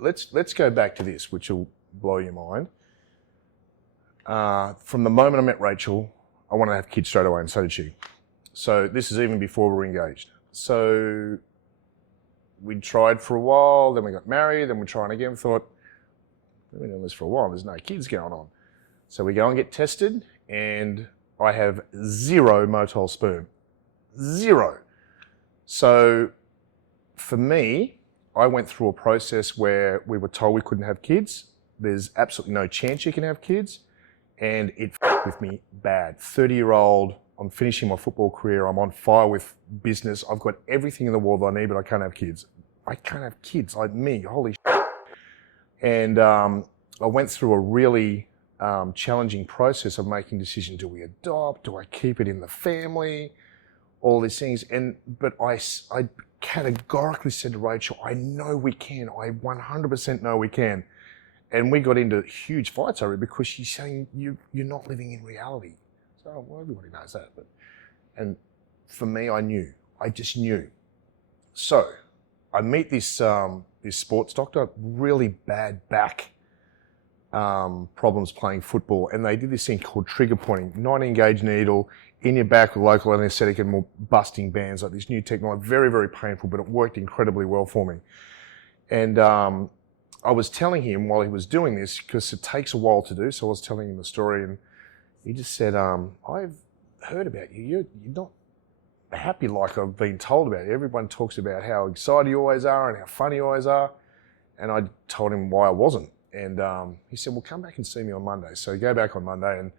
let's go back to this, which will blow your mind. From the moment I met Rachel, I wanted to have kids straight away, and so did she. So this is even before we were engaged. So we tried for a while, then we got married, then we're trying again. Thought, we've been doing this for a while, there's no kids going on. So we go and get tested, and I have 0 motile sperm. 0. So for me, I went through a process where we were told we couldn't have kids. There's absolutely no chance you can have kids. And it f***ed with me bad. 30-year-old, I'm finishing my football career, I'm on fire with business, I've got everything in the world I need, but I can't have kids. I can't have kids, like me, holy shit. And I went through a really challenging process of making decisions. Do we adopt? Do I keep it in the family? All these things. But I categorically said to Rachel, I know we can. I 100% know we can. And we got into huge fights over it because she's saying, you're not living in reality. So, well, everybody knows that. And for me, I just knew. So I meet this sports doctor, really bad back problems playing football, and they did this thing called trigger pointing, 19-gauge needle in your back with local anaesthetic and more busting bands, like this new technology, very, very painful, but it worked incredibly well for me. And I was telling him while he was doing this, because it takes a while to do, so I was telling him the story, and he just said, I've heard about you. You're not happy like I've been told about you. Everyone talks about how excited you always are and how funny you always are. And I told him why I wasn't. And he said, well, come back and see me on Monday. So you go back on Monday, and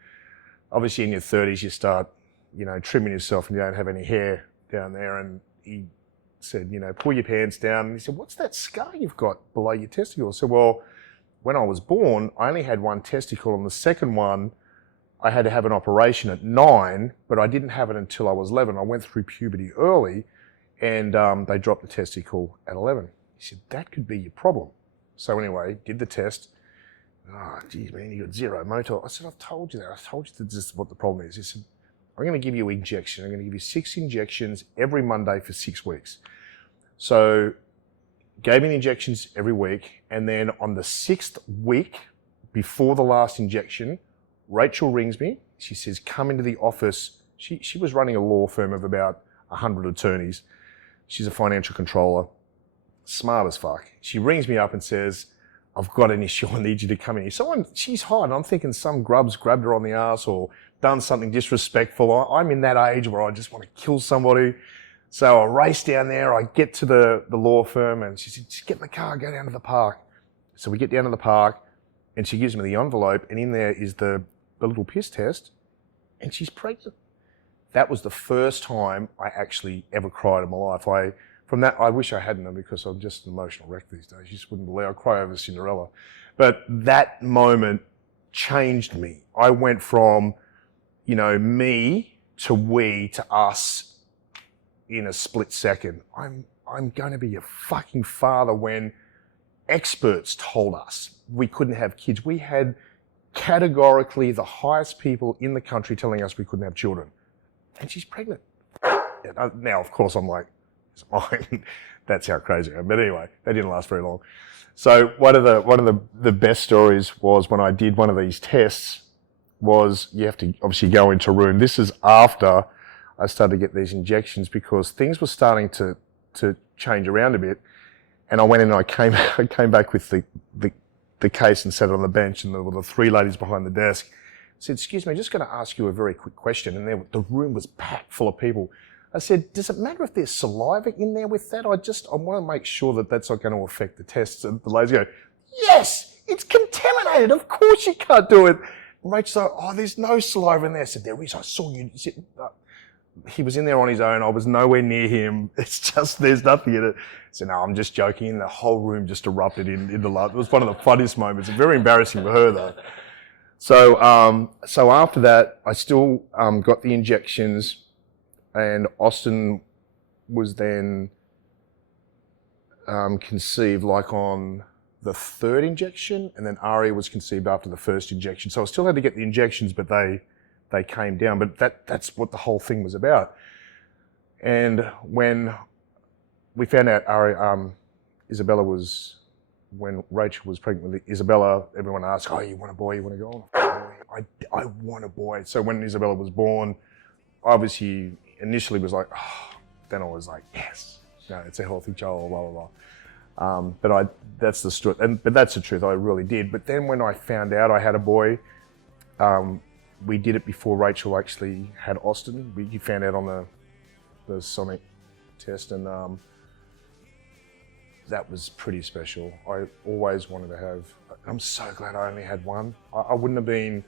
obviously in your 30s, you start, trimming yourself and you don't have any hair down there. And he said, pull your pants down. And he said, what's that scar you've got below your testicle? I said, well, when I was born, I only had one testicle, and the second one, I had to have an operation at 9, but I didn't have it until I was 11. I went through puberty early, and they dropped the testicle at 11. He said, that could be your problem. So anyway, did the test. Oh, geez, man, you got 0 motile. I said, I've told you that. I've told you that this is what the problem is. He said, I'm going to give you an injection. I'm going to give you 6 injections every Monday for 6 weeks. So gave me the injections every week, and then on the 6th week, before the last injection, Rachel rings me. She says, come into the office. She was running a law firm of about 100 attorneys. She's a financial controller, smart as fuck. She rings me up and says, I've got an issue. I need you to come in here. She's hiding. I'm thinking some grub's grabbed her on the ass or done something disrespectful. I'm in that age where I just want to kill somebody. So I race down there. I get to the law firm, and she said, just get in the car, go down to the park. So we get down to the park, and she gives me the envelope, and in there is the little piss test, and she's pregnant. That was the first time I actually ever cried in my life. From that, I wish I hadn't, because I'm just an emotional wreck these days. You just wouldn't believe I cry over Cinderella. But that moment changed me. I went from, me to we to us in a split second. I'm going to be a fucking father when experts told us we couldn't have kids. We had categorically the highest people in the country telling us we couldn't have children. And she's pregnant. Now, of course, I'm like, it's mine. That's how crazy I am. But anyway, that didn't last very long. So one of the best stories was when I did one of these tests was you have to obviously go into a room. This is after I started to get these injections, because things were starting to change around a bit. And I went in and I came back with the case and sat on the bench, and there were the 3 ladies behind the desk. I said, excuse me, I'm just going to ask you a very quick question. And the room was packed full of people. I said, does it matter if there's saliva in there with that? I want to make sure that that's not going to affect the tests. And the ladies go, yes, it's contaminated. Of course you can't do it. And Rachel said, oh, there's no saliva in there. I said, there is. I saw you. He was in there on his own. I was nowhere near him. It's just, there's nothing in it. I said, no, I'm just joking. And the whole room just erupted in the love. It was one of the funniest moments. Very embarrassing for her, though. So after that, I still got the injections, and Austin was then conceived like on the 3rd injection, and then Ari was conceived after the 1st injection. So I still had to get the injections, but they came down. But that's what the whole thing was about. And when we found out Isabella was when Rachel was pregnant with Isabella, everyone asked, "Oh, you want a boy? You want a girl?" I want a boy. So when Isabella was born, obviously initially was like, oh, then I was like, yes, it's a healthy child, blah blah blah. But that's the truth, but that's the truth. I really did. But then when I found out I had a boy, we did it before Rachel actually had Austin. We found out on the sonic test, and that was pretty special. I always wanted to have. I'm so glad I only had one. I wouldn't have been,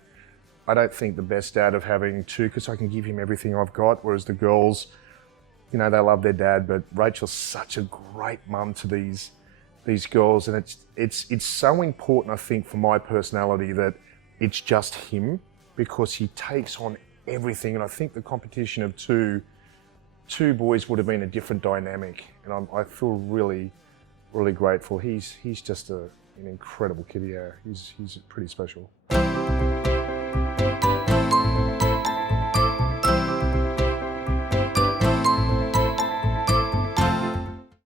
I don't think, the best dad of having two, because I can give him everything I've got, whereas the girls, they love their dad, but Rachel's such a great mum to these girls, and it's so important, I think, for my personality that it's just him, because he takes on everything, and I think the competition of two boys would have been a different dynamic, and I feel really, really grateful. He's just an incredible kid. Yeah, he's pretty special.